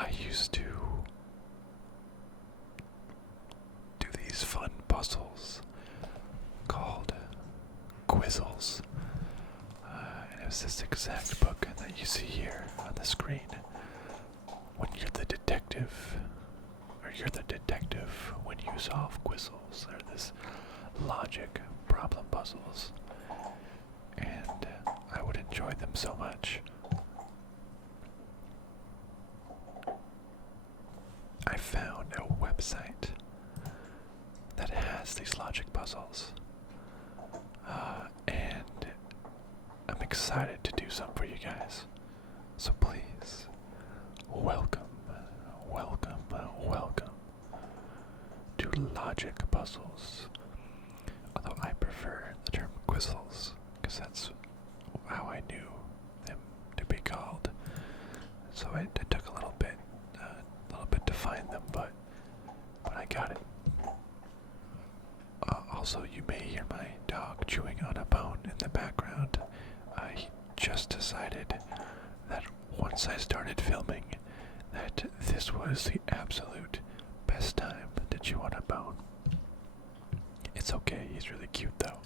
I used to do these fun puzzles called Quizzles. And it was this exact book that you see here on the screen. When you're the detective, or you're the detective when you solve Quizzles. They're this logic problem puzzles. And I would enjoy them so much. I found a website that has these logic puzzles. And I'm excited to do some for you guys. So please, welcome, welcome, welcome to Logic Puzzles. Although I prefer the term Quizzles, because that's how I knew them to be called. So it took a little bit to find them, but I got it. Also, you may hear my dog chewing on a bone in the background. He just decided that once I started filming, that this was the absolute best time to chew on a bone. It's okay, he's really cute though.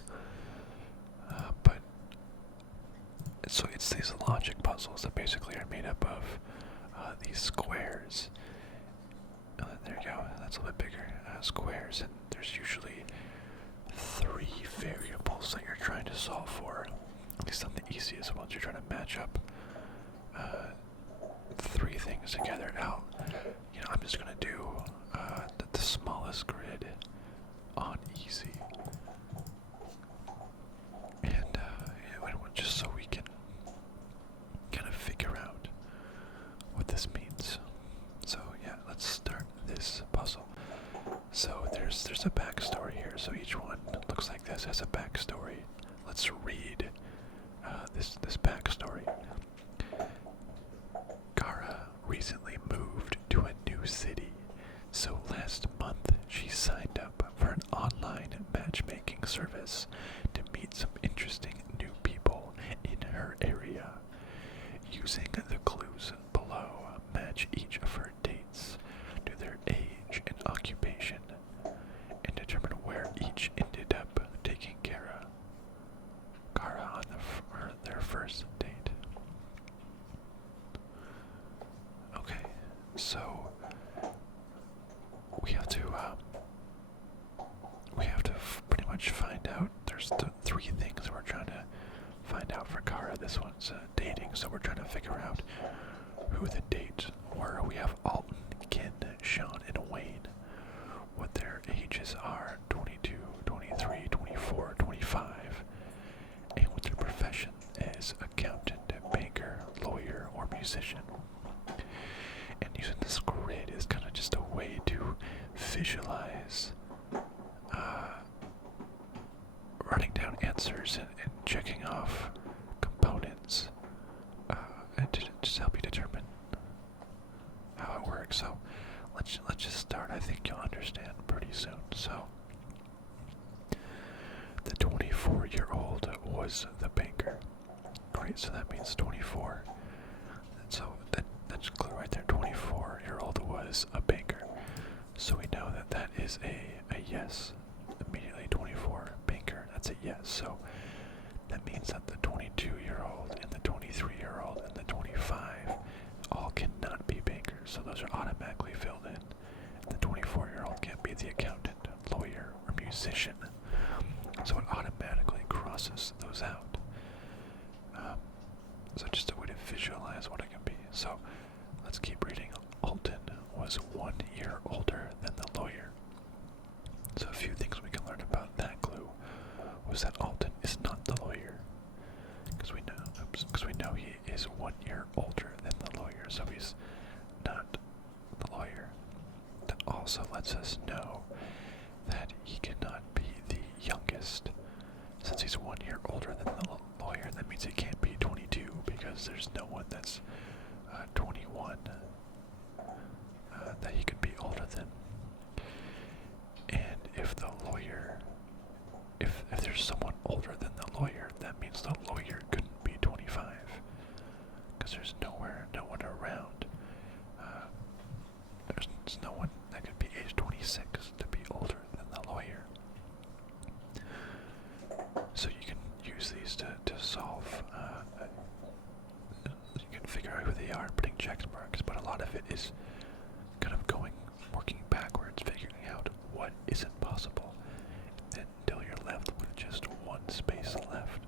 But so it's these logic puzzles that basically are made up of these squares. There you go, that's a little bit bigger. Squares, and there's usually 3 variables that you're trying to solve for. At least on the easiest ones, you're trying to match up 3 things together. Now, I'm just gonna do the smallest grid on easy, and just so we can kind of figure out what this means. So yeah, let's start this puzzle. So there's a backstory here. So each one looks like this, has a backstory. Let's read this backstory. Kara recently moved to a new city, so last month she signed up for an online matchmaking service to meet some interesting new people in her area. Using the clues below, match each of her dates to their age and occupation, and determine where each ended up taking Kara on their first date. Okay, so we have to pretty much find out. There's 3 things we're trying to find out for Kara. This one's dating, so we're trying to figure out who the dates were. We have Alton, Ken, Sean, and Wayne. What their ages are: 22, 23, 24, 25. And what their profession is: accountant, banker, lawyer, or musician. And using this grid is kind of just a way to visualize writing down answers and checking off components, and to just help you determine how it works. So let's just start. I think you'll understand pretty soon. So the 24-year-old was the banker. Great, so that means 24. So that's clear right there. 24-year-old was a banker. So we know that is a yes. Immediately 24, banker, that's a yes. So that means that the 22-year-old and the 23-year-old and the 25 all cannot be bankers. So those are automatically filled in. The 24-year-old can't be the accountant, lawyer, or musician. So it automatically crosses those out. So just a way to visualize what it can be. So let's keep reading. Alton was 1 year older than the lawyer. So a few things we can learn about that clue was that Alton is not the lawyer, because we know he is 1 year older than the lawyer, so he's not the lawyer. That also lets us know that he cannot be the youngest. Since he's 1 year older than the lawyer, that means he can't be 22, because there's no one that's 21 that he could be older than. And if the lawyer, if there's someone older than the lawyer, that means the lawyer couldn't be 25, because there's no one around. wants no one that could be age 26 to be older than the lawyer. So you can use these to solve, you can figure out who they are and putting check marks, but a lot of it is kind of working backwards, figuring out what isn't possible until you're left with just one space left.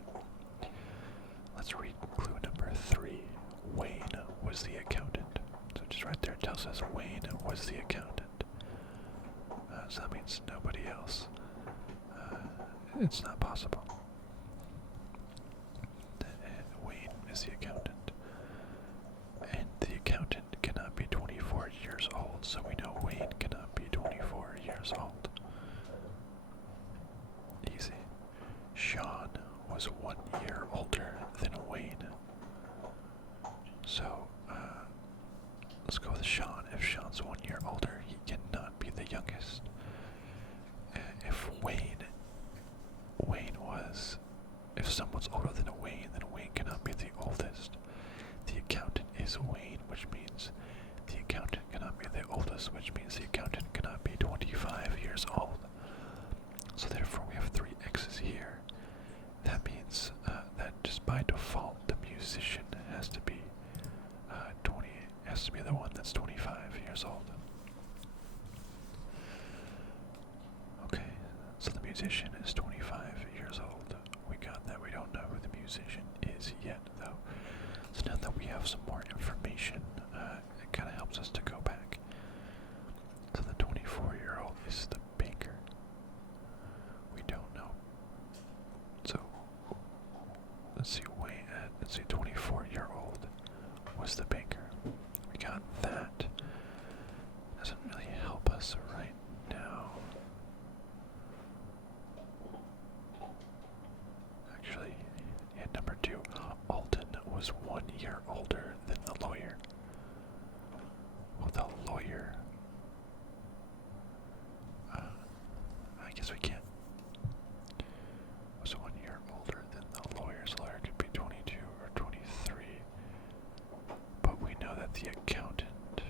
Let's read clue number 3. Wayne was the accountant. So just right there it tells us Wayne was the accountant. So that means nobody else. It's not possible. Wayne is the accountant. And the accountant cannot be 24 years old, so we know Wayne cannot be 24 years old. Easy. Sean was 1 year older than Wayne. So, let's go with Sean. If Sean's 1 year older, he cannot be the youngest. If if someone's older than Wayne, then Wayne cannot be the oldest. The accountant is Wayne, which means the accountant cannot be the oldest, which means the accountant cannot be 25 years old. So therefore we have 3 X's here. That means that just by default the musician has to be the one that's 25 years old. Okay, so the musician is 25 years old. We got that. We don't know who the musician is yet, though. So now that we have some more information, it kind of helps us to go back. So the 24-year-old is the baker. We don't know. So let's see. Let's see. 24-year-old was the baker. We got that. Doesn't really help us right now. Actually, yeah, number 2. Alden was 1 year older than the lawyer. Well, the lawyer. I guess we can't. Was 1 year older than the lawyer's lawyer could be 22 or 23. But we know that the accountant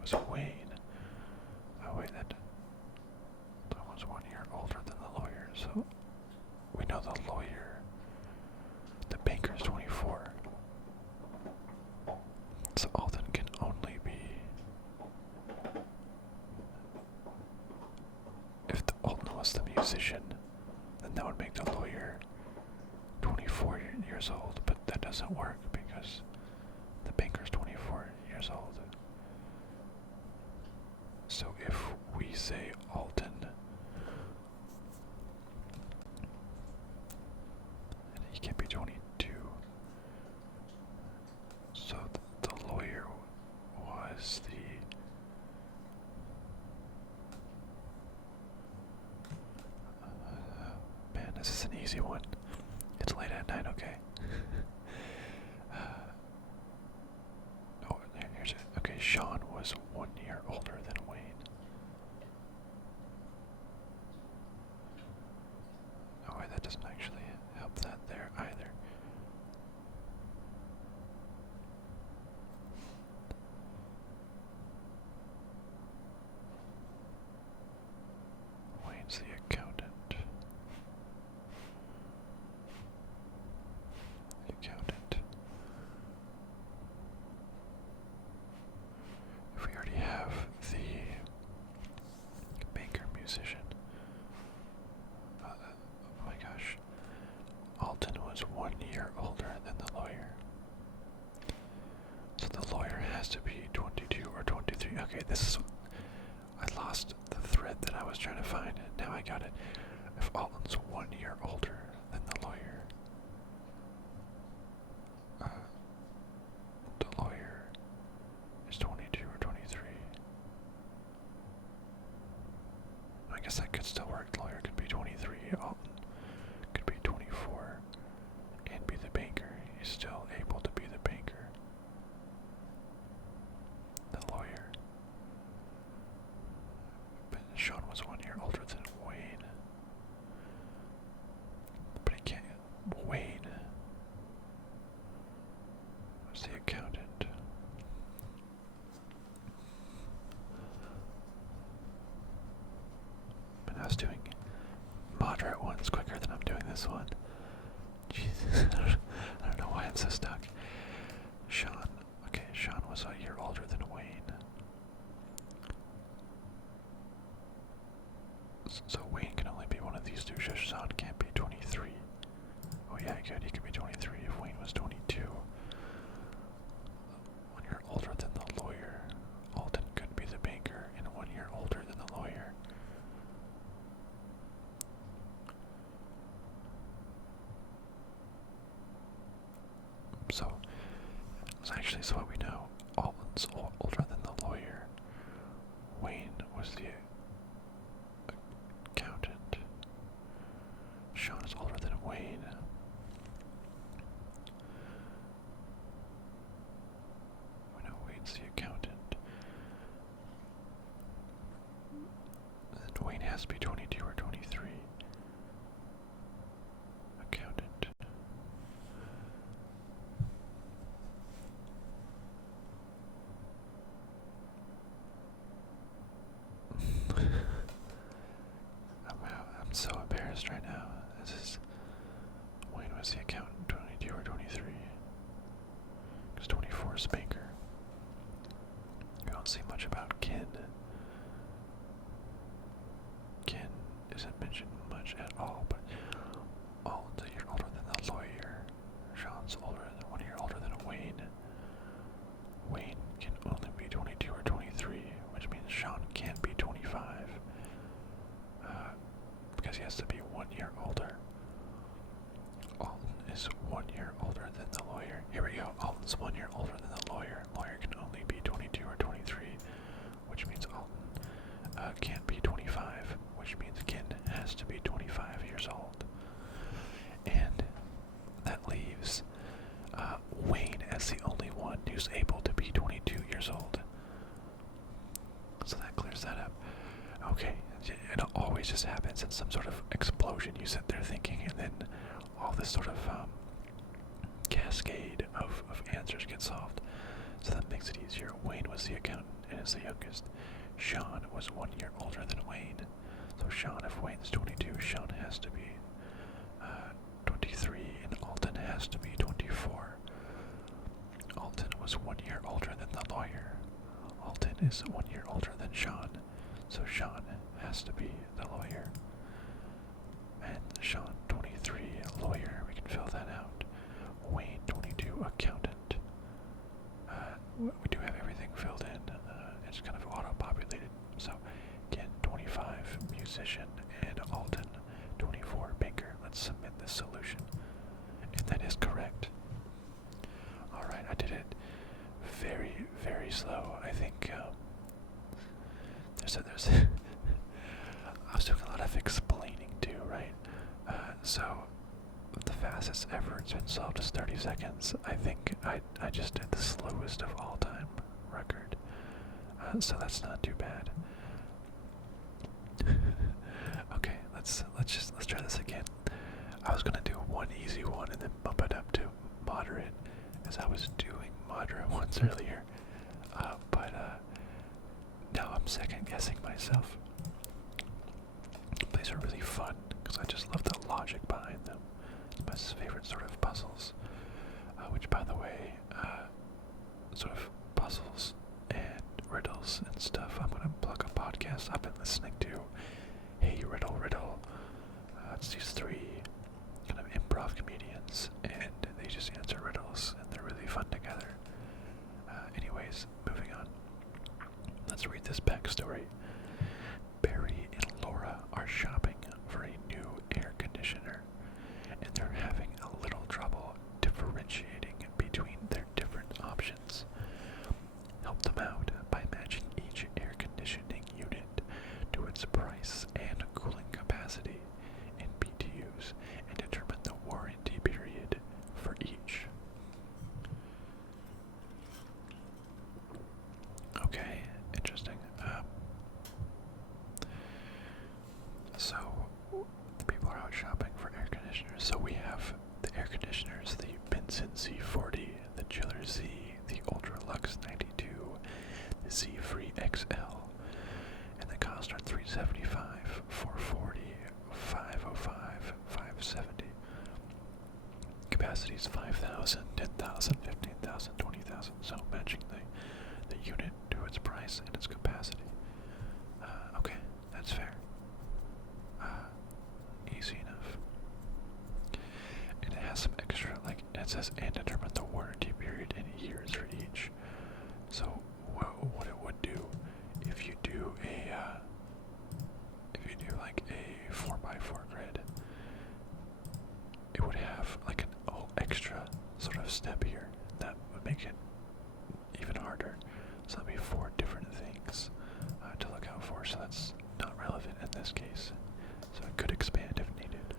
was Wayne. Oh wait, that was 1 year older than the lawyer, so we know the lawyer, the banker's 24. So Alden can only be, if the Alden was the musician, then that would make the lawyer 24 years old, but that doesn't work because the banker's 24 years old. So if we say Alden, and he can't be 22, so the lawyer was the man, this is an easy one. It's late at night, okay? Here's it. Okay, Sean was 1 year older than Wayne. Oh wait, that doesn't actually help that there either. Wayne's the accountant. The accountant. If we already have the banker musician. Oh my gosh. Alden was 1 year older than the lawyer. So the lawyer has to be 22 or 23. Okay, I lost the thread that I was trying to find. Now I got it. If Alden's 1 year older than the lawyer, the lawyer is 22 or 23. I guess that could still work. The lawyer could be 23. Alden could be 24 and be the banker. He's still able to be the banker. The lawyer. But Sean was 1 year older than Wayne. But he can't. Wayne was the accountant. Sean. Okay, Sean was a year older than Wayne. So Wayne can only be one of these two. Sean can't be 23. Oh yeah, good. He could be 23 if Wayne was 22. 1 year older than the lawyer. Alden could be the banker, and 1 year older than the lawyer. So what we know, Alden's older than the lawyer. Wayne was the accountant. Sean is older than Wayne. We know Wayne's the accountant. And Wayne has to be 22 or 23. Accountant. I'm so embarrassed right now. Wayne was the accountant, 22 or 23. Because 24 is banker. We don't see much about Ken. Ken isn't mentioned much at all, but Alden's a year older than the lawyer. Sean's 1 year older than Wayne. Wayne can only be 22 or 23, which means Sean can't be 25. Because he has to be 1 year older. Alden is 1 year older than the lawyer. Here we go. Alden's 1 year older than the lawyer. Lawyer can only be 22 or 23, which means Alden can't be 25, which means Ken has to be 25 years old. And that leaves Wayne as the only one who's able to be 22 years old. So that clears that up. Okay, it always just happens in some sort of explosion. You sit there thinking, and then all this sort of cascade of answers get solved. So that makes it easier. Wayne was the accountant and is the youngest. Sean was 1 year older than Wayne. So Sean, if Wayne's 22, Sean has to be 23, and Alden has to be 24. Alden was 1 year older than the lawyer. Alden is 1 year older than Sean. So Sean has to be the lawyer. And Sean, 23, lawyer, we can fill that out. Wayne, 22, accountant. We do have everything filled in. It's kind of auto-populated. So, again, 25, musician, and Alden, 24, banker. Let's submit this solution. And that is correct. Alright, I did it very, very slow. I think, there's I was doing a lot of explaining too, right? So the fastest ever it's been solved is 30 seconds. I think I just did the slowest of all time record. So that's not too bad. Okay, let's try this again. I was gonna do one easy one and then bump it up to moderate, as I was doing moderate ones earlier. But now I'm second guessing myself. These are really fun because I just love the logic behind them. It's my favorite sort of puzzles. Which, by the way, sort of puzzles and riddles and stuff, I'm gonna plug a podcast I've been listening to. Hey, Riddle. It's these three kind of improv comedians, and they just answer riddles, and they're really fun together. Anyways, moving on. Let's read this backstory. Barry and Laura are shopping for a new air conditioner, and they're having a little trouble differentiating between their different options. Help them out by matching each air conditioning unit to its price and cooling capacity in BTUs, and determine the warranty period for each. Okay, interesting. So 15,000. So matching the unit to its price and its capacity. Okay, that's fair. Easy enough. And it has some extra, like, it says and determine the warranty period in years for each. So what it would do if you do like a 4x4 grid, it would have like an extra sort of step here that would make it even harder. So that'd be 4 different things to look out for. So that's not relevant in this case. So it could expand if needed.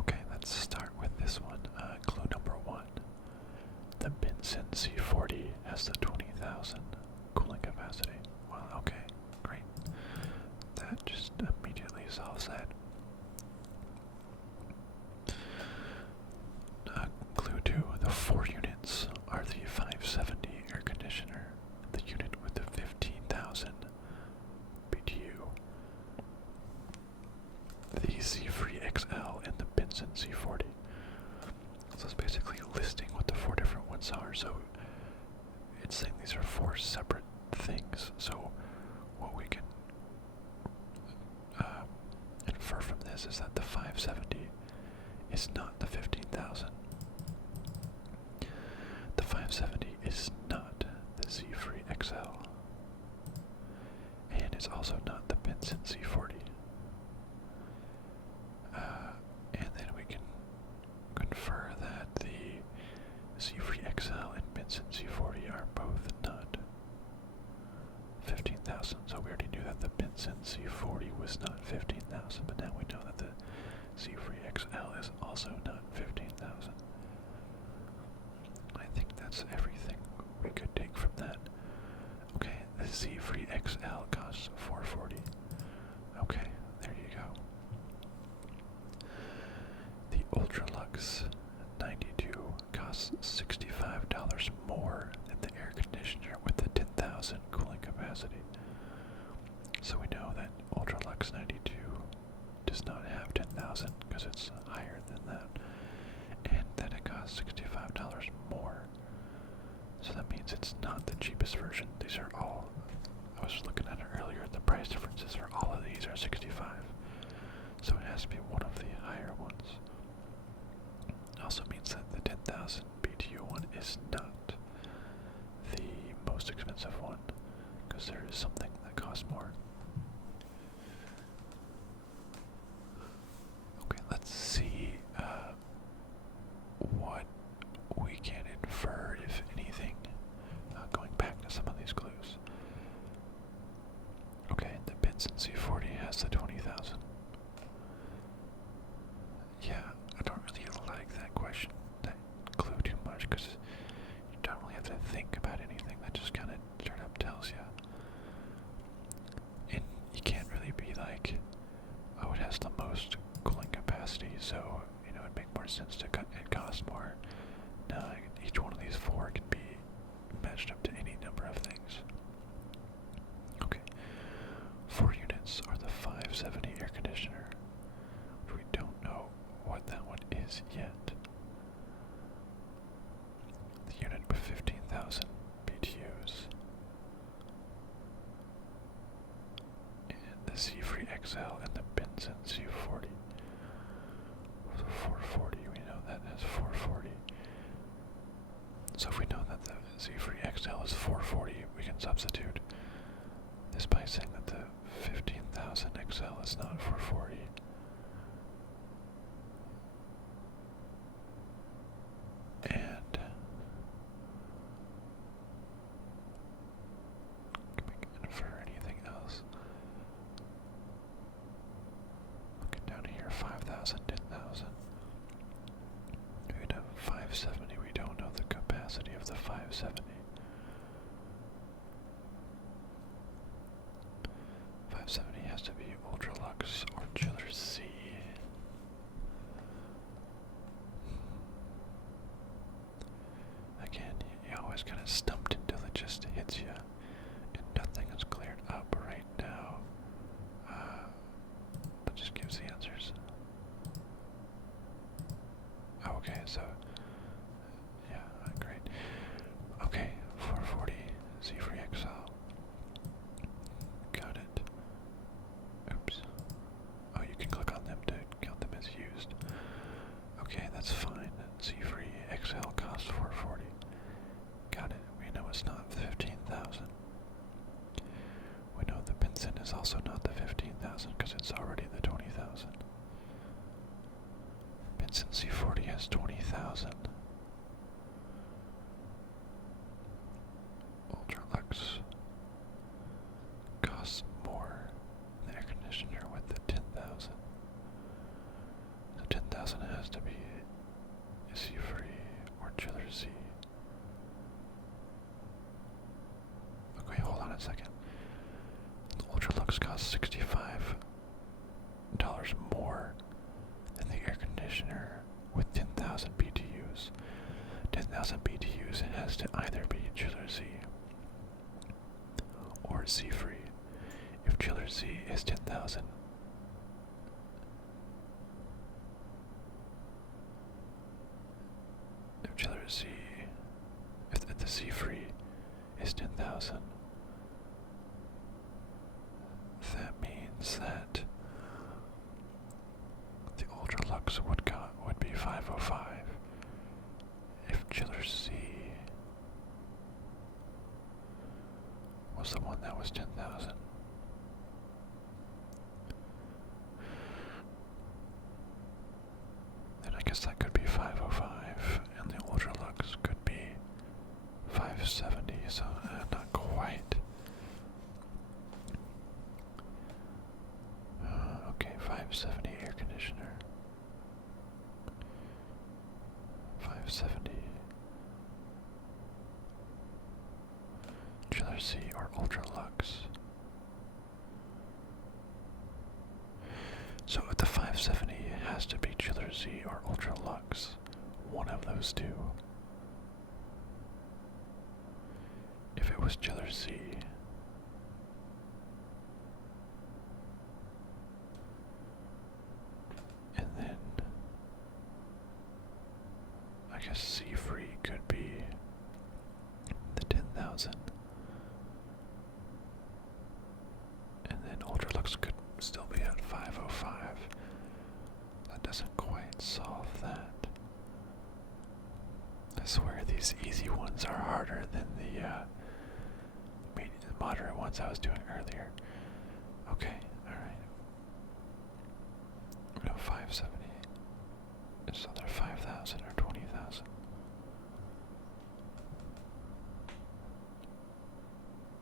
Okay, let's start with this one. Clue number 1. The Benson C40 has the 20,000 cooling capacity. Well, okay, great. That just immediately solves that. Clue 2. The 4 units are the 570 air conditioner, the unit with the 15,000 BTU, the C3 XL, and the Benson C40. So it's basically listing what the 4 different ones are. So it's saying these are 4 separate things. So what we can infer from this is that the 570 is not the 15,000. The 570 is not the C3 XL. And it's also not the Benson C40. And then we can confer that the C3 XL and Benson C40 are both not 15,000. So we already knew that the Benson C40 was not 15,000, but now we know that the C3 XL is also not 15,000. I think that's everything we could take from that. Okay, the C3 XL costs $440. Okay, there you go. The Ultralux 92 costs $65 more than the air conditioner with the 10,000 cooling capacity. So we know that Ultralux 92 does not have 10,000 because it's higher than that. And that it costs $65 more. So that means it's not the cheapest version. These are all, I was looking at it earlier, the price differences for all of these are 65. So it has to be one of the higher ones. It also means that the 10,000 BTU one is not the most expensive one, because there is something that costs more. Okay, let's see what we can infer, if anything, going back to some of these clues. Okay, the Benson C40 has the 20,000. Yeah, I don't really like that question, that clue too much, because you don't really have to think about anything. That just kind of straight up tells you. And you can't really be like, oh, it has the most cooling capacity, so, you know, it'd make more sense to it cost more. No, each one of these 4 can be matched up to any number of things. Okay, 4 units are the 570 air conditioner. We don't know what that one is yet. The unit with 15,000 BTUs. And the C3 XL and the Benson C40. So 440, we know that has 440. So if we know that the C3 XL is 440, we can substitute this by saying that the 15,000 XL is not 440. And can we infer anything else? Looking down here, 5,000, 10,000. We'd have 570, we don't know the capacity of the 570. 570 has to be Ultralux or Chiller C. Again, you always kind of stumped until it just hits you, and nothing is cleared up right now. That just gives the answers. Okay, so, yeah, great. Okay, it's not 15,000. We know the Benson is also not the 15,000 because it's already the 20,000. Benson C40 has 20,000. Ultralux costs more than the air conditioner with the 10,000. The 10,000 has to be C-free or chiller C. Okay, hold on a second. The Ultralux costs $65 more than the air conditioner with 10,000 BTUs. 10,000 BTUs has to either be chiller C or C-free. If chiller C is 10,000, if chiller C, if the C-free is 10,000, that means that the Ultralux would be 505. If chiller C was the one that was 10,000. Then I guess that could be 505, and the Ultralux could be 570, so not quite. Okay, 570 air conditioner. 570 chiller C or Ultralux. So if the 570 has to be chiller C or Ultralux, one of those two. If it was chiller C, and then I guess C-free could be the 10,000. And then Ultralux could still be at 505. That doesn't quite solve that. I swear these easy ones are harder than the moderate ones I was doing earlier. Okay, alright. No, 570. It's either 5,000 or 20,000.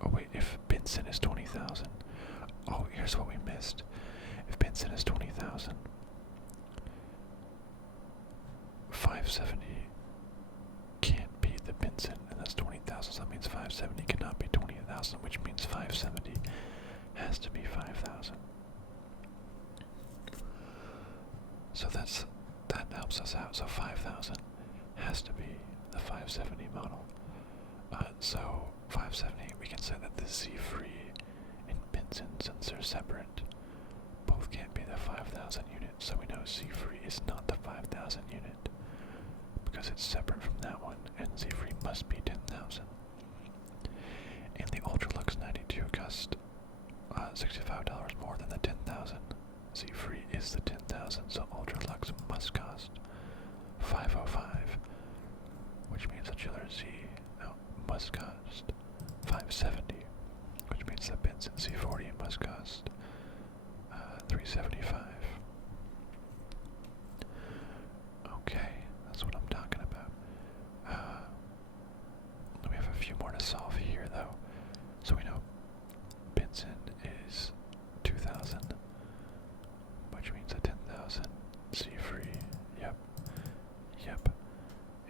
Oh wait, if Benson is 20,000. Oh, here's what we missed. If Benson is 20,000, 570 can't be the Benson, and that's 20,000, so that means 570 cannot be 20,000, which means 570 has to be 5,000. So that helps us out. So 5,000 has to be the 570 model. So 570, we can say that the C-free and Benson, since they're separate, both can't be the 5,000 unit. So we know C-free is not the 5,000 unit because it's separate from that one, and C-free must be 10,000. And the Ultralux 92 cost $65 more than the 10,000. C-free is the 10,000, so Ultralux must cost 505, which means the chiller C must cost 570, which means the Benson C40 must cost $375. Okay, that's what I'm talking about. We have a few more to solve here, though. So we know Benson is 2,000, which means a 10,000 C-free. Yep.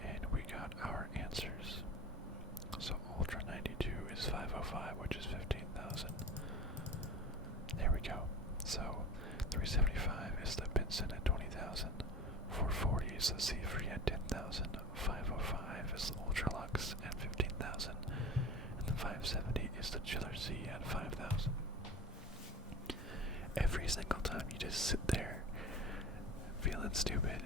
And we got our answers. So Ultra 92 is 505, which is 15,000. There we go. So 375 is the Benson at 20,000. 440 is the C-free at 10,000. 505 is the Ultralux at 15,000. And the 570 is the Chiller C at 5,000. Every single time you just sit there feeling stupid,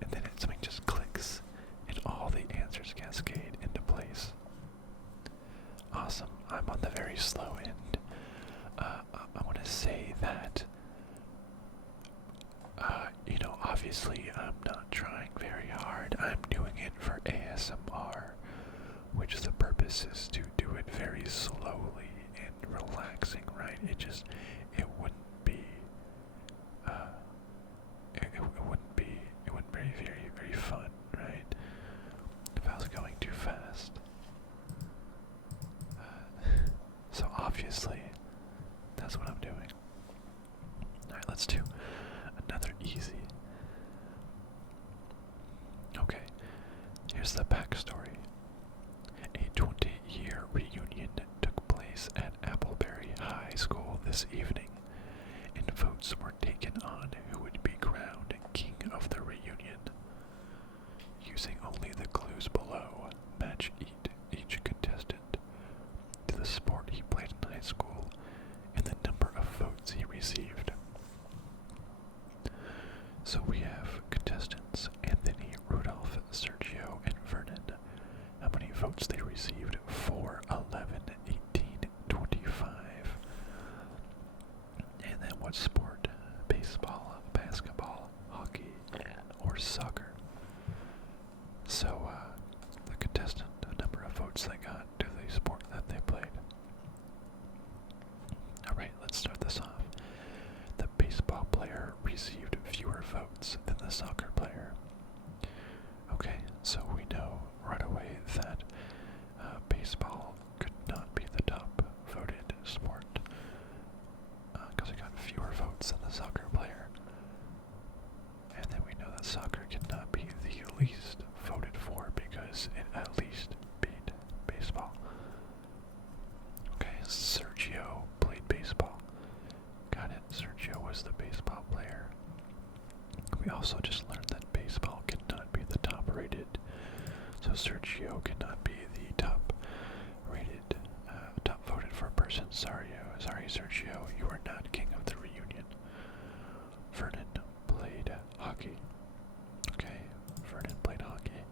and then something just clicks, and all the answers cascade into place. Awesome. I'm on the very slow end. I want to say that, obviously I'm not trying very hard. I'm doing it for ASMR, which the purpose this is to do it very slowly and relaxing, right? It wouldn't be, it wouldn't be very, very fun, right? If I was going too fast. So obviously, that's what I'm doing. Alright, let's do another easy. Okay, here's the backstory. A 20-year reunion took place at Appleberry High School this evening, and votes were taken on who would be crowned king of the reunion. Using only the clues below, match each contestant to the sport he played in high school and the number of votes he received. So we have contestants Anthony, Rudolph, Sergio, and Vernon. How many votes they received? 4, 11, 18, 25. And then what sport? Baseball, basketball, hockey, or soccer. So, the contestant, the number of votes they got to the sport that they played. Alright, let's start this off. The baseball player received fewer votes than the soccer player. Okay, so we know right away that baseball could not be the top voted sport because it got fewer votes than the soccer player. And then we know that soccer cannot be the least voted for because it at least beat baseball. Okay, Sergio played baseball. Got it, Sergio was the baseball player. We also just learned that baseball cannot be the top rated. So Sergio cannot be the top rated, top voted for person. Sorry Sergio, you are not king of the reunion. Vernon played hockey. Okay, Vernon played hockey.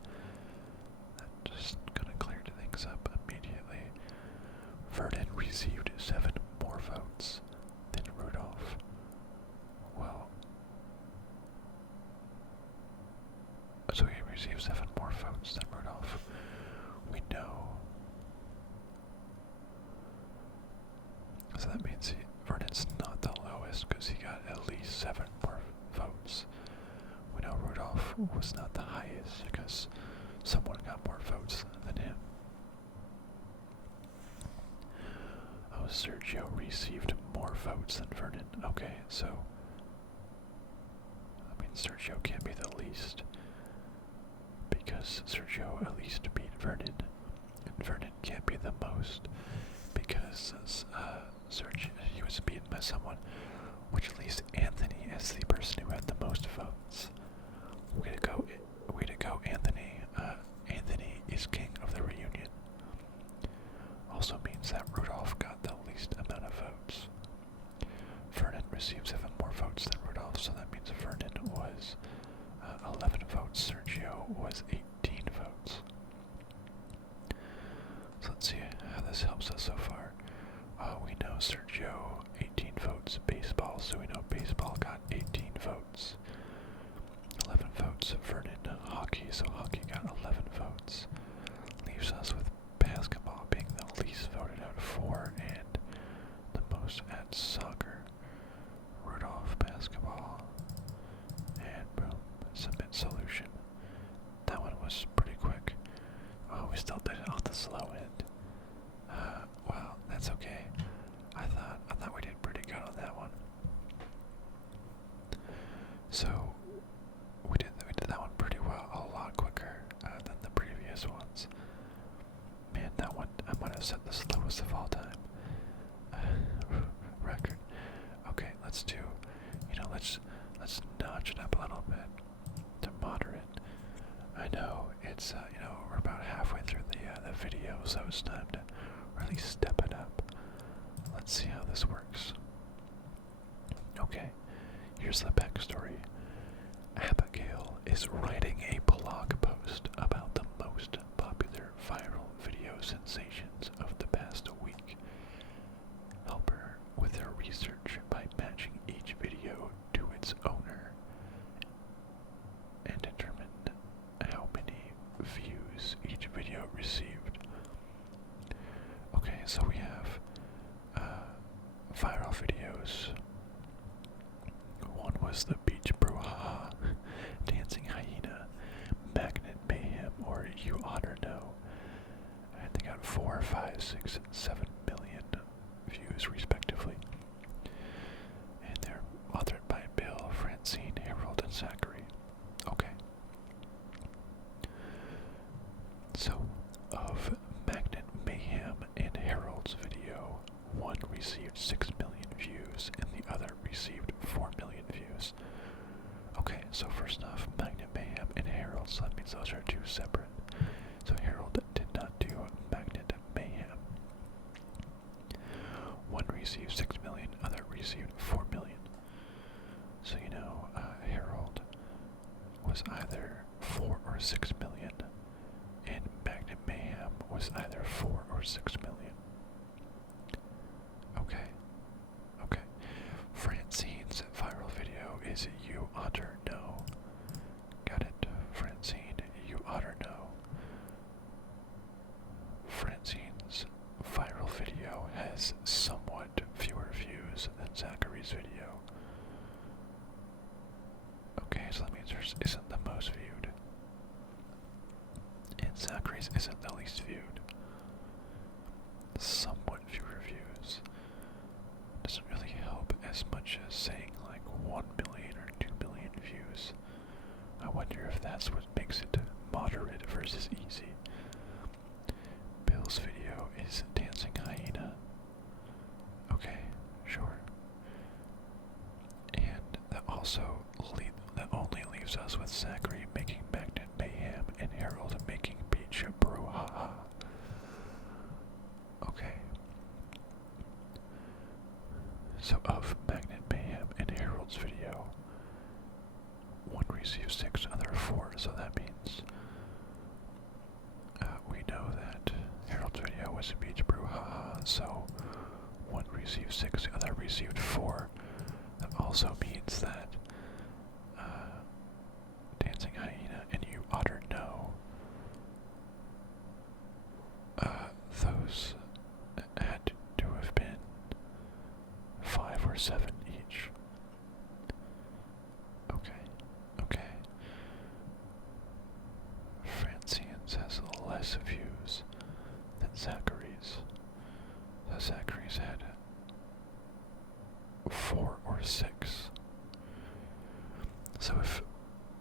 That just gonna clear things up immediately. Vernon received 7 more votes than Rudolph. Well, so he received 7 more votes than Rudolph. We know. So that means Vernon's not the lowest because he got at least 7 more votes. We know Rudolph was not the highest because someone got more votes than him. Oh, Sergio received more votes than Vernon. Okay, so I mean Sergio can't be the least because Sergio at least beat Vernon, and Vernon can't be the most because Sergio, he was beaten by someone, which leaves Anthony as the person who had the most votes. Way to go, Anthony. Anthony is king of the reunion. Also means that Rudolph got the least amount of votes. Vernon received 7 more votes than Rudolph, so that means Vernon was 11 votes. Sergio was 18 votes. So let's see how this helps us so far. We know Sergio 18 votes baseball, so we know baseball got 18 votes. 11 votes Vernon hockey, so hockey got 11 votes. Leaves us with basketball being the least voted out of 4 and the most at soccer. Rudolph basketball. And boom, submit solution. That one was pretty quick. Oh, we still did it on the slow end. Well, that's okay. I thought we did pretty good on that one. So we did that one pretty well, a lot quicker than the previous ones. Man, that one I might have set the slowest of all time. Record. Okay, let's do. Let's notch it up a little bit to moderate. I know it's we're about halfway through the video, so it's time to really step it up. Let's see how this works. Okay, here's the backstory. Abigail is writing a blog post about the most popular viral video sensations of the past week. Help her with her research by matching each video to its owner and determine how many views each video received. Okay, so we have viral videos. One was the beach brouhaha, dancing hyena, magnet mayhem, or you oughter know. And they got 4, 5, 6, and 7 million views respectively. And they're authored by Bill, Francine, Harold, and Zachary. Okay. So, of Magnet Mayhem and Harold's video, one received 6 million views and the other received 4 million views. Okay, so first off, Magnet Mayhem and Harold, so that means those are two separate. So Harold did not do Magnet Mayhem. One received 6 million, other received 4 million. So you know, Harold was either 4 or 6 million, and Magnet Mayhem was either 4 or 6 million. Okay. Okay. Francine's viral video is You Oughter Know. Got it, Francine, You Oughter Know. Francine's viral video has somewhat fewer views than Zachary's video. Okay, so that means hers isn't the most viewed. And Zachary's isn't the least viewed. Somewhat fewer views. Doesn't really help as much as saying like 1 million or 2 million views. I wonder if that's what makes it moderate versus easy. Bill's video is dancing hyena. Okay, sure. And that only leaves us with Zachary making Magnet Mayhem and Harold making Beach Brouhaha. Okay. So of Magnet Mayhem and Harold's video, one received 6, other 4, so that means we know that Harold's video was a Beach Brouhaha, so one received 6, the other received 4. That also means that Dancing Hyena and You Oughter Know, those had to have been 5 or 7 each. Okay, okay. Francine's has less views than Zachary's. So Zachary's had 4 or 6. So if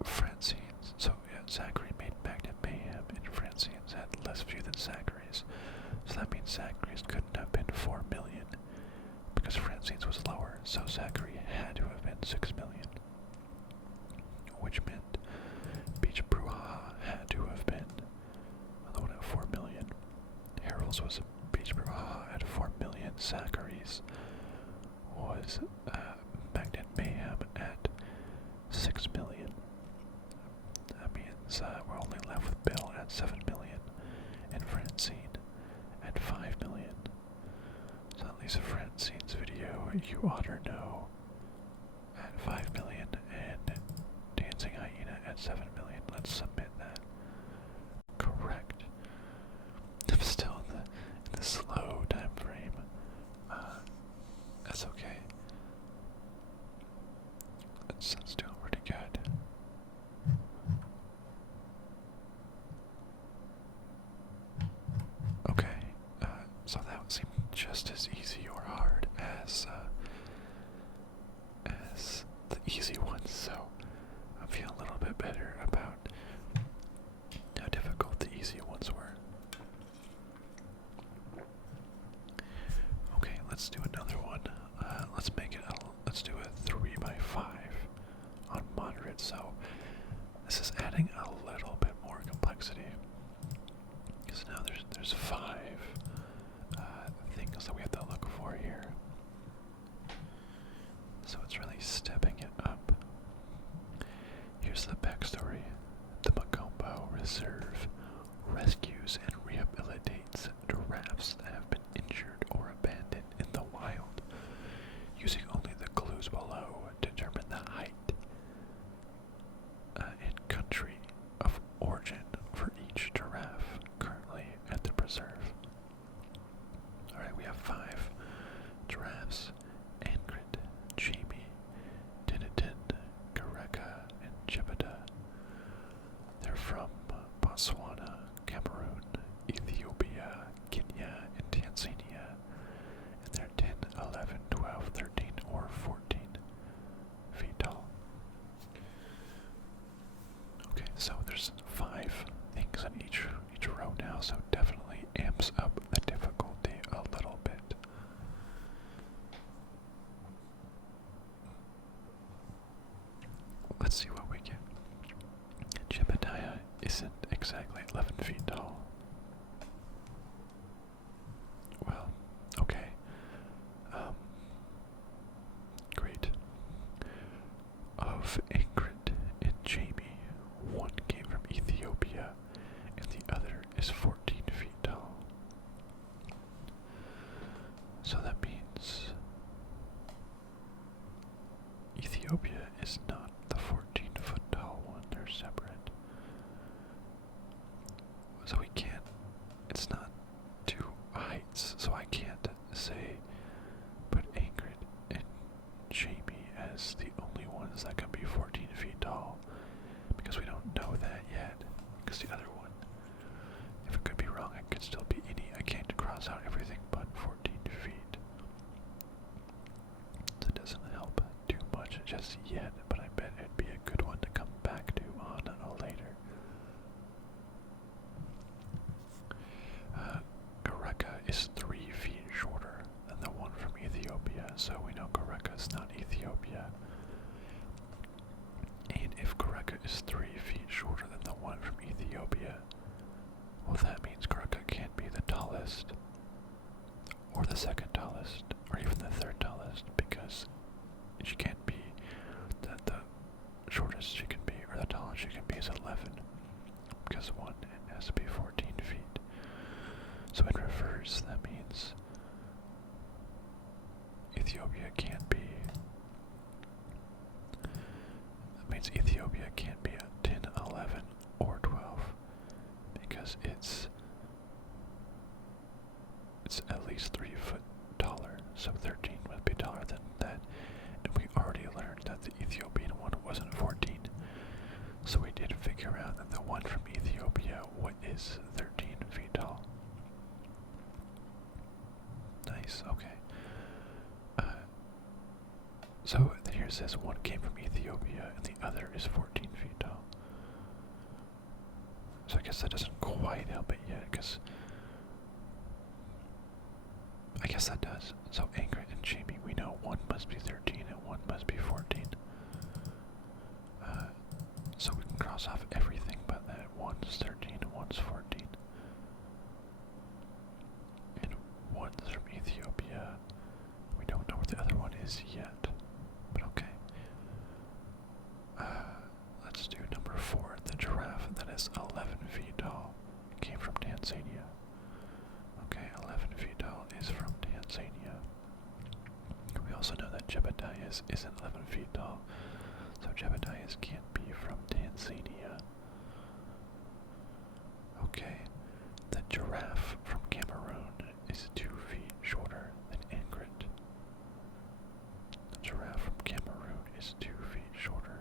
Francine's, Zachary made Magnet Mayhem and Francine's had less view than Zachary's. So that means Zachary's couldn't have been 4 million because Francine's was lower, so Zachary had to have been 6 million. Which meant Beach Brouhaha had to have been the one at 4 million. Harold's was Beach Brouhaha at 4 million. Zachary's was Magnet Mayhem at 6 million. That means we're only left with Bill at 7 million and Francine at 5 million. So at least Francine's video, You Oughter Know, at 5 million and Dancing Hyena at 7 million. Let's submit that. Correct. I'm still in the slow time frame. That's okay. That's doing pretty good. Okay, so that would seem just as easy or hard as the easy ones, so I feel a little bit better about how difficult the easy ones were. Okay, let's do another one. Let's do a 3 by 5 on moderate, so this is adding a little bit more complexity. Because now there's 5 things that we have to look for here. So it's really stepping it up. Here's the backstory. The Macombo Reserve rescues and rehabilitates giraffes that have been injured or abandoned in the wild, using only the clues below to determine the height and country of origin for each giraffe currently at the preserve. yet, but I bet it'd be a good one to come back to on later. Kareka is 3 feet shorter than the one from Ethiopia, so we know Kareka is not Ethiopia. And if Kareka is 3 feet shorter than the one from Ethiopia, well, that means Kareka can't be the tallest, or the second tallest, or even the third tallest, because she can't be the shortest she can be, or the tallest she can be is 11, because one has to be 14 feet. So in reverse, that means Ethiopia can't be. That means Ethiopia can't be a 10, 11, or 12, because it's at least 3 foot taller. So 13 must be taller than that. And we already learned that the Ethiopian one wasn't 14. So we did figure out that the one from Ethiopia is 13 feet tall. Nice, okay. So then here it says one came from Ethiopia and the other is 14 feet tall. So I guess that doesn't quite help it yet, because I guess that does. So Ingrid and Jamie, we know one must be 13 and one must be 14. So we can cross off everything but that one's 13 and one's 14. And one's from Ethiopia. We don't know where the other one is yet, but okay. Let's do number 4. The giraffe that is 11 feet tall came from Tanzania. Okay, 11 feet tall is from Tanzania. We also know that Jebediah's isn't 11 feet tall, so Jebediah's can't be from Tanzania. Okay, the giraffe from Cameroon is 2 feet shorter than Ingrid. The giraffe from Cameroon is 2 feet shorter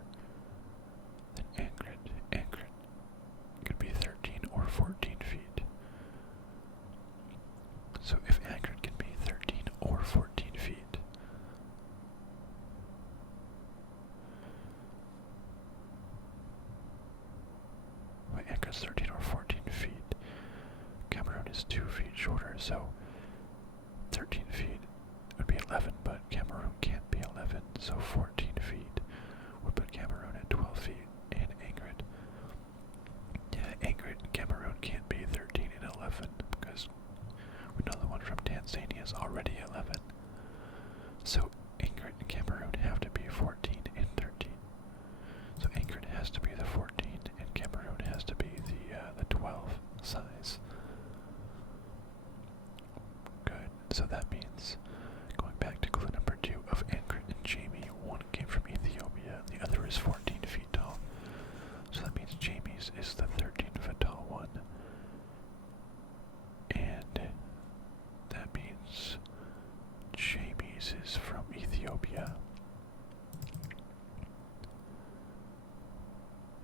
than Ingrid. Ingrid could be 13 or 14 feet. So if Ingrid can be 13 or 14 feet, Ingrid's 13 or 14 feet, Cameroon is 2 feet shorter, so 13 feet would be 11, but Cameroon can't be 11, so 14 feet would put Cameroon at 12 feet, and Ingrid, Ingrid and Cameroon can't be 13 and 11, because we know the one from Tanzania is already 11. So Ingrid and Cameroon have to be 14 and 13. So Ingrid has to be the 14 and Cameroon has to be the 12 size. Good. So that means, going back to clue number 2 of Ingrid and Jamie, one came from Ethiopia, the other is 14 feet tall. So that means Jamie's is the 13 foot tall one. And that means Jamie's is from Ethiopia.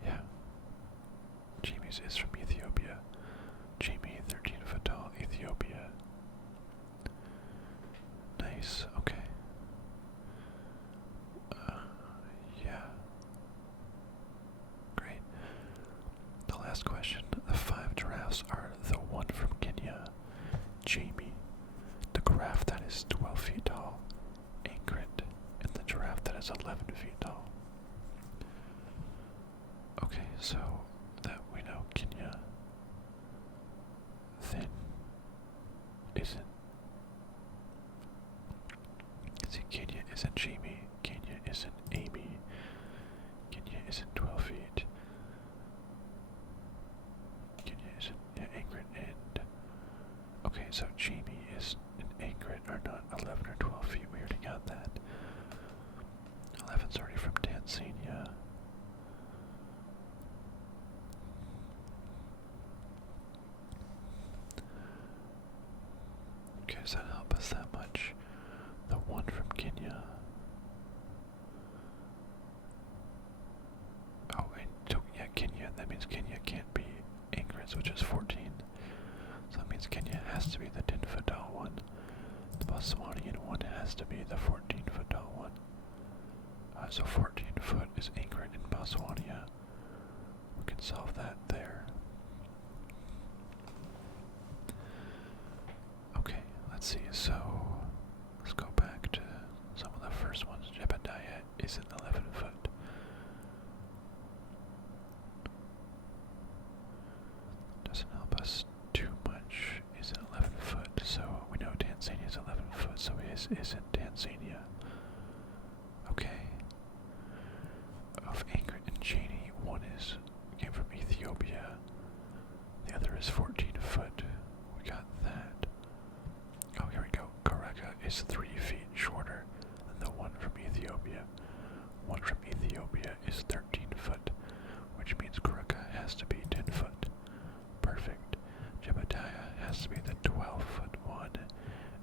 Yeah. Jamie's is from Ethiopia. Jamie, 13 foot tall, Ethiopia. Nice, okay. Yeah. Great. The last question. The 5 giraffes are the one from Kenya, Jamie, the giraffe that is 12 feet tall, Ingrid, and the giraffe that is 11 feet tall. Okay, so that we know Kenya then isn't. See, Kenya isn't Jamie, Kenya isn't Amy, Kenya isn't 12 feet. Kenya isn't Ingrid and. Okay, so Jamie is and Ingrid are not 11 or 12 feet. We already got that. 11's already from Tanzania. Okay, does that help us that much? The one from Kenya. Oh, and so yeah, Kenya. That means Kenya can't be Ingrid's, which is 14. So that means Kenya has to be the 10 foot tall one. The Botswanian one has to be the 14 foot tall one. So 14 foot is anchored in Botswana. We can solve that there. Okay, let's see. So let's go back to some of the first ones. Jebediah is an 11 foot. Doesn't help us too much. Is an 11 foot, so we know Tanzania is 11 foot, so his isn't Tanzania. Okay. Of Ingrid and Cheney, one came from Ethiopia. The other is 14 foot. We got that. Oh, here we go. Kareka is 3 feet shorter than the one from Ethiopia. One from Ethiopia is 13 foot, which means Kareka has to be 10 foot. Perfect. Jebediah has to be the 12 foot one,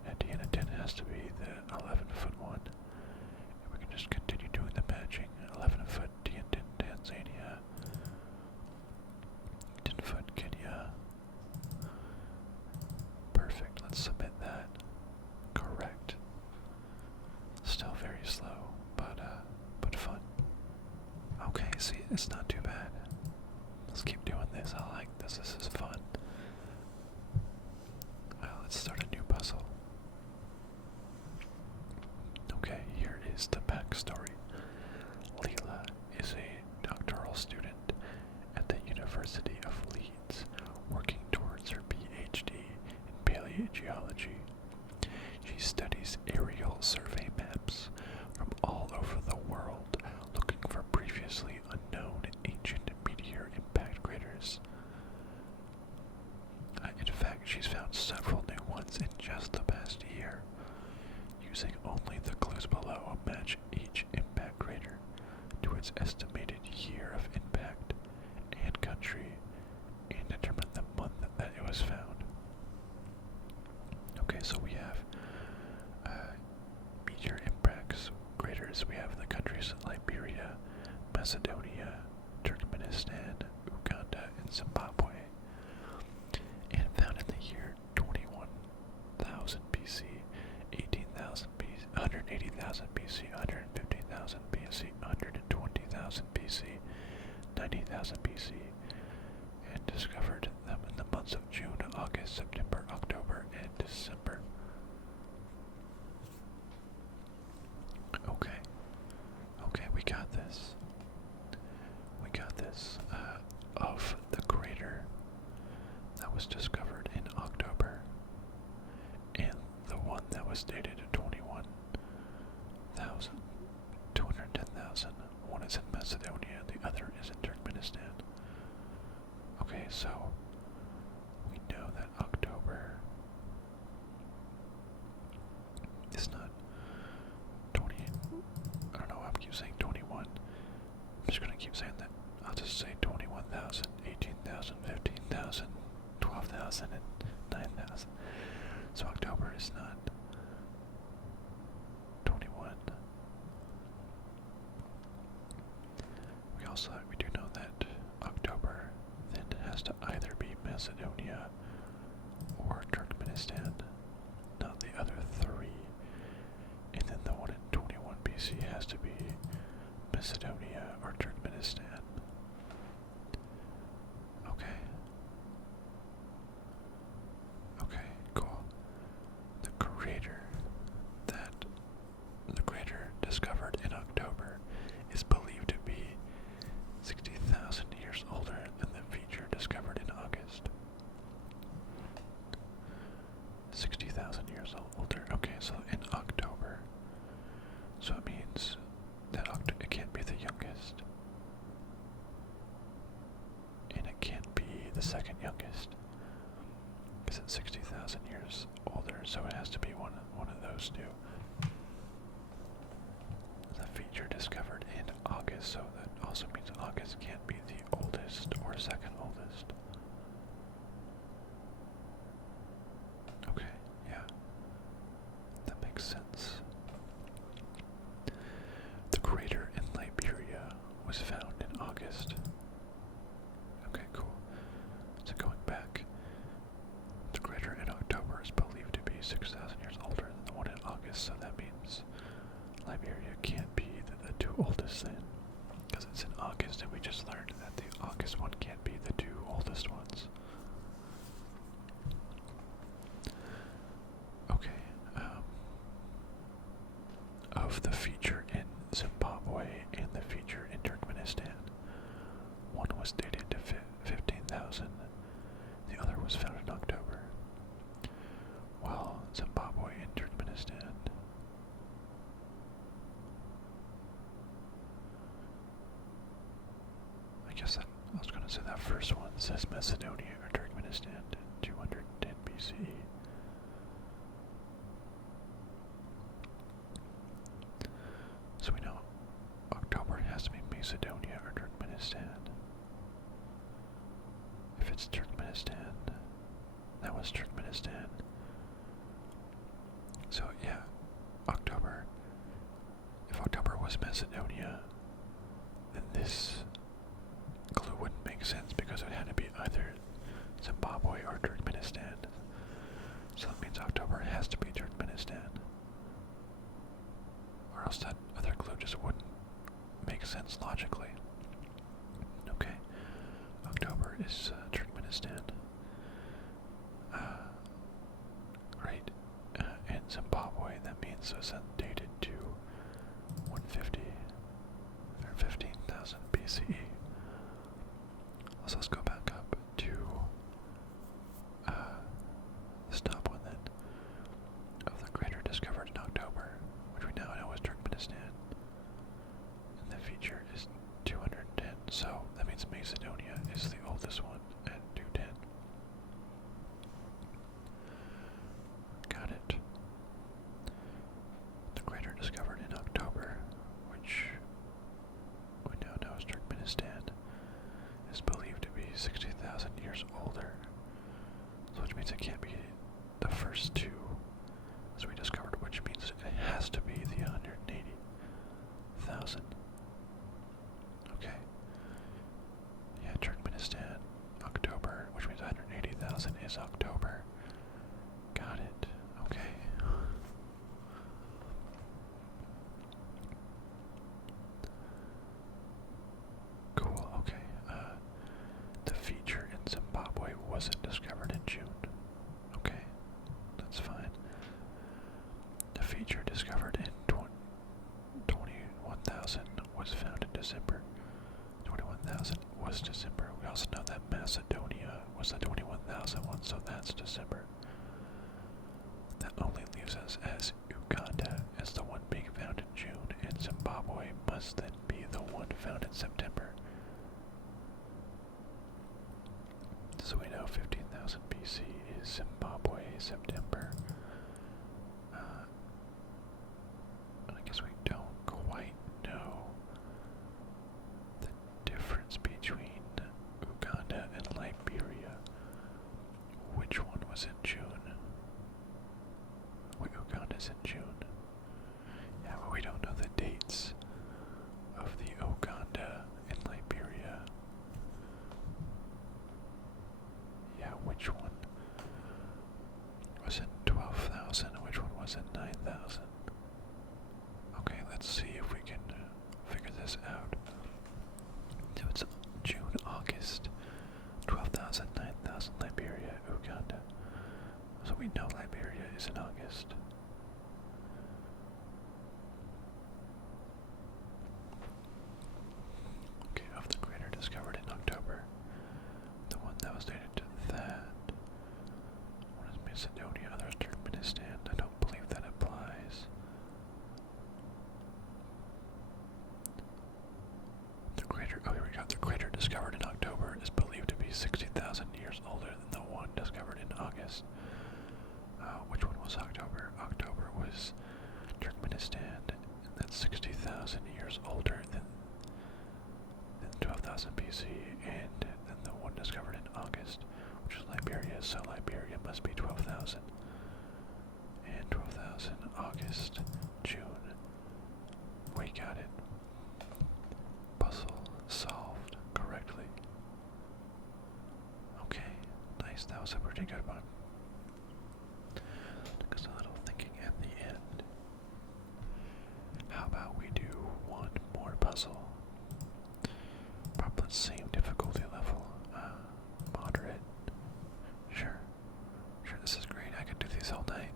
and Dianatin has to be the 11 foot one. And we can just continue doing the matching. 11 foot Dianatin, Tanzania. 10 foot Kenya. Perfect. Let's submit that. Correct. Still very slow, but fun. Okay, see, it's not too bad. Let's keep doing this. I like this. This is fun. Well, let's start a new puzzle. Okay, here is the backstory. Leela is a doctoral student at the University of Leeds, working towards her PhD in paleogeology. She studies aerial survey maps from all over the world, looking for previously unknown ancient meteor impact craters. In fact, she's found several new ones in just the past year. Using only the clues below, match each impact crater to its estimated year of impact and country, and determine the month that it was found. Okay, so we have meteor impacts craters. We have the countries Liberia, Macedonia, Turkmenistan, Uganda, and Zimbabwe. And found in the year 21,000 BC, 18,000 BC, 180,000 BC, 150,000 BC, 120,000 BC, 90,000 BC, and discovered them in the months of June, August, September, October, and December. Okay, we got this. Of the crater that was discovered in October, and the one that was dated 21,000, 210,000. One is in Macedonia, the other is in Turkmenistan. Okay, so we know that October is not 20. I don't know why I keep saying 21. I'm just gonna keep saying that. I'll just say 21,000, 18,000, 15,000, 12,000, and 9,000. So October is not 21. We do know that October then has to either be Macedonia or Turkmenistan, not the other three. And then the one in 21 BC has to be Macedonia or Turkmenistan. Okay, cool. The crater discovered in October is believed to be 60,000 years older than the feature discovered in August. 60,000 years older. Okay, so in October. So it means that it can't be the youngest. And it can't be the second youngest. Because it's 60,000 years older, so it has to be one of those two. The feature discovered in August, so that also means August can't be the oldest or second oldest. Okay, yeah. That makes sense. The crater in Liberia was found in August. Okay, cool. So going back, the crater in October is believed to be 6,000 years older than the one in August, so that means Liberia can't be the two oldest then. Okay. Of the feature in Zimbabwe and the feature in Turkmenistan, one was dated to 15,000. The other was found in October. While Zimbabwe and Turkmenistan. I guess I was going to say that first one says Macedonia or Turkmenistan, 210 BCE. So we know October has to be Macedonia or Turkmenistan. If it's Turkmenistan, that was Turkmenistan. So yeah, October. If October was Macedonia, then this clue wouldn't make sense because it had to be either Zimbabwe or Turkmenistan. So that means October has to be Turkmenistan. Or else that other clue just wouldn't make sense logically. Okay, October is Turkmenistan. Great. And Zimbabwe, that means it's dated to 150 or 15,000 BCE. So let's go back up to this top one then. Of the crater discovered in October, which we now know is Turkmenistan. And the feature is 210, so that means Macedonia is the oldest one at 210. Got it. The crater discovered in October, which we now know is Turkmenistan, is believed to be 60,000 years older. So which means it can't be the first two as we discovered, which means it has to be the 180,000. Okay. Yeah, Turkmenistan, October, which means 180,000 is October. Got it. Okay. Cool. Okay. The feature in Zimbabwe wasn't discovered in June. Okay. That's fine. The feature discovered in 21,000 was found in December. 21,000 was December. We also know that Macedonia was the 21,000 one, so that's December. That only leaves us as Uganda as the one being found in June, and Zimbabwe must then be the one found in September. So we know 15,000 BC is Zimbabwe, September. I guess we don't quite know the difference between Uganda and Liberia. Which one was in June? Wait, Uganda's in June. Yeah, but we don't know the dates of the Uganda and Liberia. Yeah, which one was in 12,000 and which one was in 9,000? Okay, let's see if we can figure this out. So it's June, August, 12,000, 9,000, Liberia, Uganda. So we know Liberia is in August. Okay, of the crater discovered in October, the one that was dated to that. One is Macedonia, other is Turkmenistan. I don't believe that applies. The crater, oh here we go. The crater discovered in October is believed to be 60,000 years older than the one discovered in August. Which one was October? October was Turkmenistan, and that's 60,000 years older than 12,000 BC, and then the one discovered in August, which is Liberia, so Liberia must be 12,000. And 12,000, August, June. We got it. Puzzle solved correctly. Okay, nice, that was a pretty good one. Took us a little thinking at the end. How about we do one more puzzle? Probably the same difficulty level. Moderate. Sure. Sure, this is great. I could do these all night.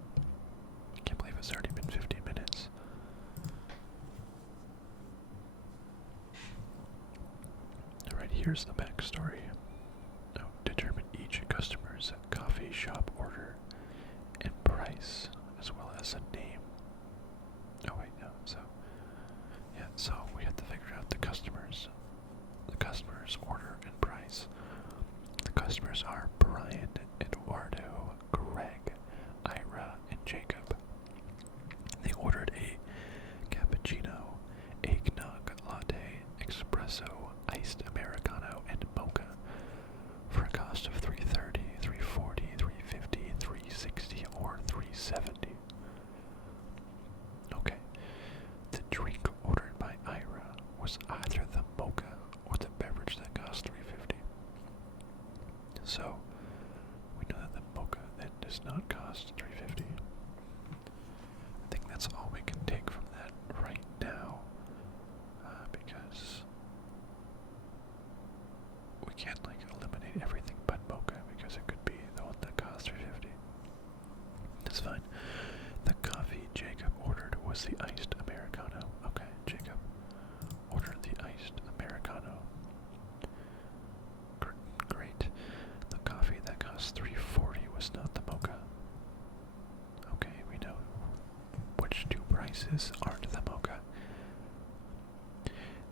here's the backstory. Now, determine each customer's coffee shop order and price, as well as a name. Oh wait, no. So we have to figure out the customer's order and price. The customers are Brian, Eduardo, Greg, Ira, and Jacob. They ordered a cappuccino, eggnog latte, espresso, iced americano, and mocha for a cost of $3.30, $3.40, $3.50, $3.60, or $3.70. Okay. The drink ordered by Ira was either the mocha or the beverage that cost $3.50. So we know that the mocha then does not cost $3.50. I think that's all we can take from that right now, because we can't like eliminate everything but mocha because it could be the one that cost $3.50. That's fine. The coffee Jacob ordered was the iced americano. Okay, Jacob ordered the iced americano. Great. The coffee that cost $3.40 was not the mocha. Okay, we know which two prices aren't the mocha.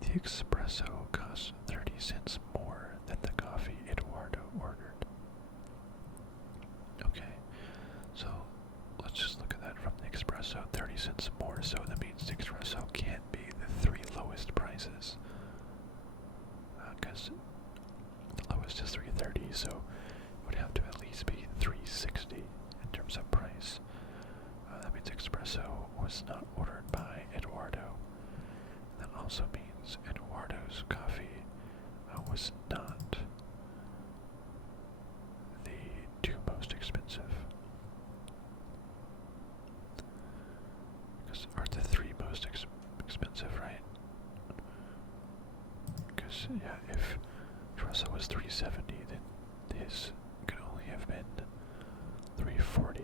The espresso costs 30 cents more than the coffee Eduardo ordered. Okay, so let's just look at that from the espresso. 30 cents more, so that means the espresso can't be the three lowest prices. Because the lowest is $3.30, so it would have to at least be $3.60 in terms of price. That means espresso was not ordered by Eduardo. That also means Eduardo's coffee was not the two most expensive. Or the three most expensive, right? Because, yeah, if espresso was $3.70, then his could only have been $3.40.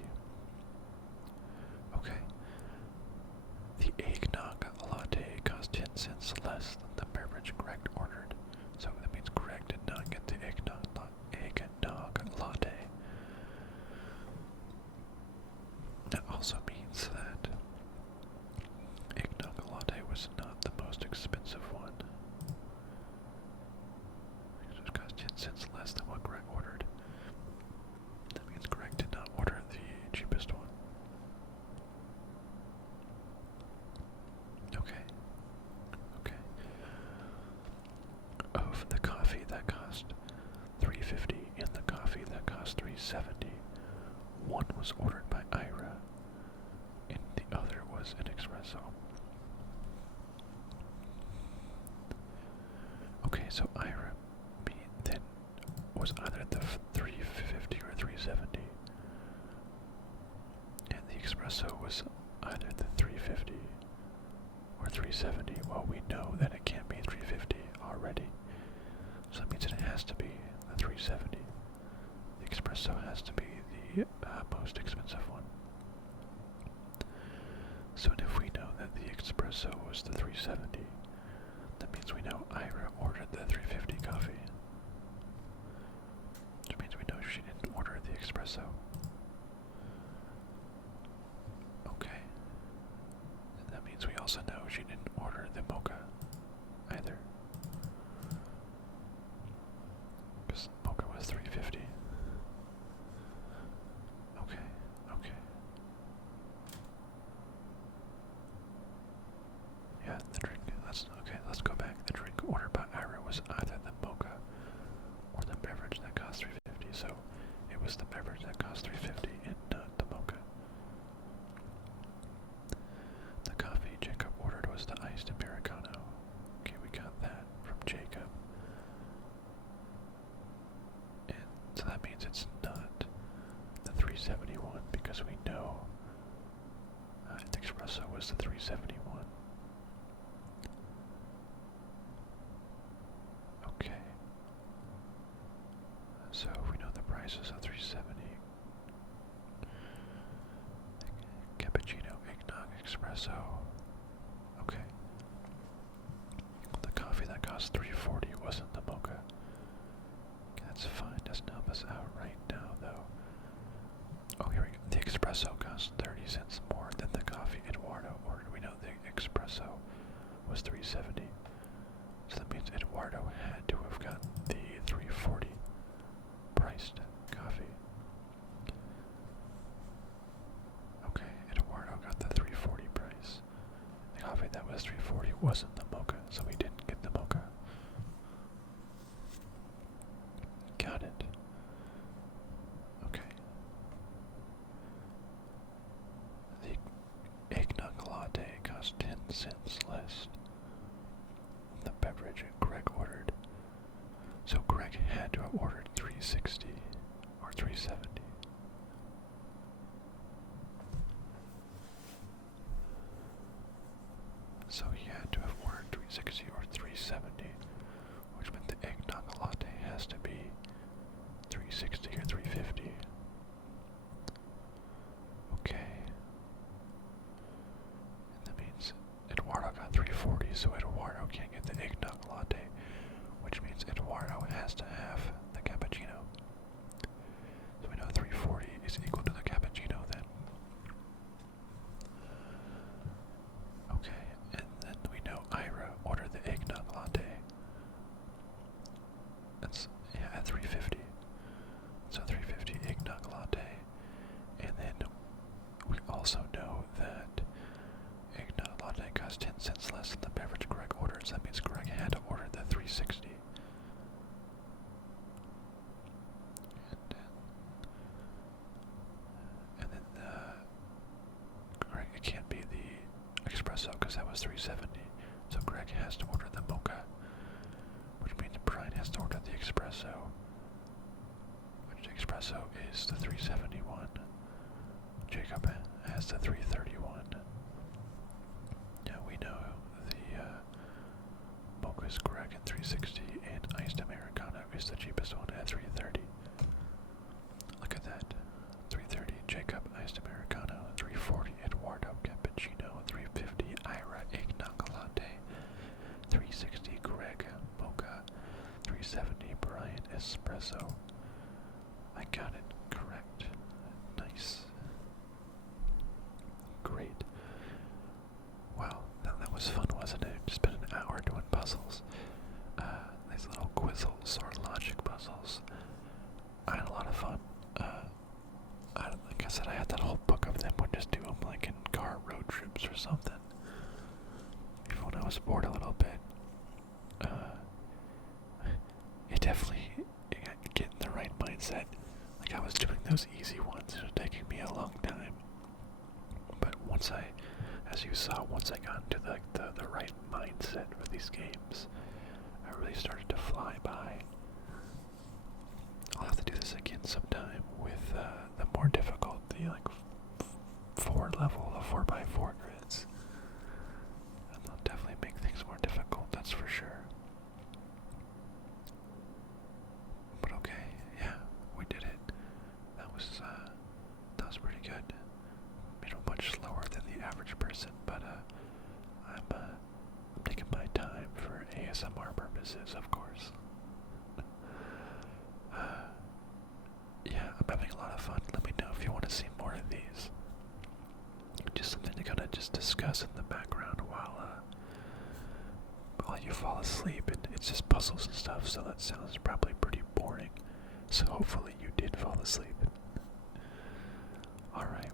Okay. The eggnog latte cost 10 cents less than the beverage Greg ordered. So that means Greg did not get the eggnog latte. That also means that eggnog latte was not the most expensive one. It cost 10 cents less than what Greg ordered. That means Greg did not order the cheapest one. Okay. Of the coffee that cost $3.50 and the coffee that cost $3.70, one was ordered by Ira and the other was an espresso. Okay, so Ira then was either the $3.50 or $3.70, and the espresso was either the $3.50 or $3.70. Well, we know that it can't be $3.50 already, so that means it has to be the $3.70. The espresso has to be the most expensive one. So if we know that the espresso was the $3.70, that means we know Ira ordered the $3.50 coffee. Which means we know she didn't order the espresso. Okay. And that means we also know she didn't order the mocha either. Because mocha was $3.50. Okay. Yeah, the drink, let's go back. The drink ordered by Ira was either the mocha or the beverage that cost $3.50, so it was the beverage that cost $3.50 and not the mocha. The coffee Jacob ordered was the iced americano. Okay, we got that from Jacob. And so that means it's not the $3.71 because we know the espresso was the $3.71. Okay. So we know the prices of $3.70. Cappuccino, eggnog, espresso. Okay. The coffee that cost $3.40 wasn't the mocha. That's fine. Doesn't help us out right now, though. Oh, here we go. The espresso costs 30 cents more than the coffee Eduardo ordered. We know the espresso was $3.70. So that means Eduardo had to have gotten the $3.40 priced coffee. Okay, Eduardo got the $3.40 price. The coffee that was $3.40 wasn't the mocha, so we didn't get the mocha. Got it. Okay. The eggnog latte cost 10 cents less than the beverage Greg ordered. So Greg had to have ordered $3.60 or $3.70. So he had to have ordered $3.60 or $3.70, which meant the eggnog latte has to be $3.60 or $3.50. Okay. And that means Eduardo got $3.40, so Eduardo can't get the eggnog latte, which means Eduardo has to have the cappuccino. So we know $3.40 is equal to the cappuccino then. Okay, and then we know Ira ordered the eggnog latte. That's, yeah, at $3.50. So $3.50 eggnog latte. And then we also know that eggnog latte costs 10 cents less than the beverage Greg ordered, so that means Greg had to order the $3.60. And then Greg, it can't be the espresso because that was $3.70. So Greg has to order the mocha, which means Brian has to order the espresso, which espresso is the $3.71. Jacob has the $3.31. Yeah, we know the mocha is Greg at $3.60 and iced Americano is the cheapest one at $3.30. Look at that. $3.30 Jacob iced Americano, $3.40 Eduardo cappuccino, $3.50 Ira eggnog latte, $3.60 Greg mocha, $3.70 Brian espresso. I got it correct. Nice. Great. Wow, that was fun, wasn't it? Just spent an hour doing puzzles. These little Quizzles or logic puzzles. I had a lot of fun. Like I said, I had that whole book of them. Would just do them like in car road trips or something. Even when I was bored a little bit. It definitely get in the right mindset. Like I was doing those easy ones. It was taking me a long time. But once I, as you saw, once I got into the right mindset for these games, I really started to fly by. I'll have to do this again sometime with the more difficult, the like 4-level, the 4x4 grids. And they'll definitely make things more difficult, that's for sure. But okay, yeah, we did it. That was pretty good. You know, much slower than the average person, but I'm taking my time for ASMR purposes, of course. Yeah, I'm having a lot of fun. Let me know if you want to see more of these. Just something to kind of just discuss in the background while you fall asleep. And it's just puzzles and stuff, so that sounds probably pretty boring. So hopefully you did fall asleep. Alright,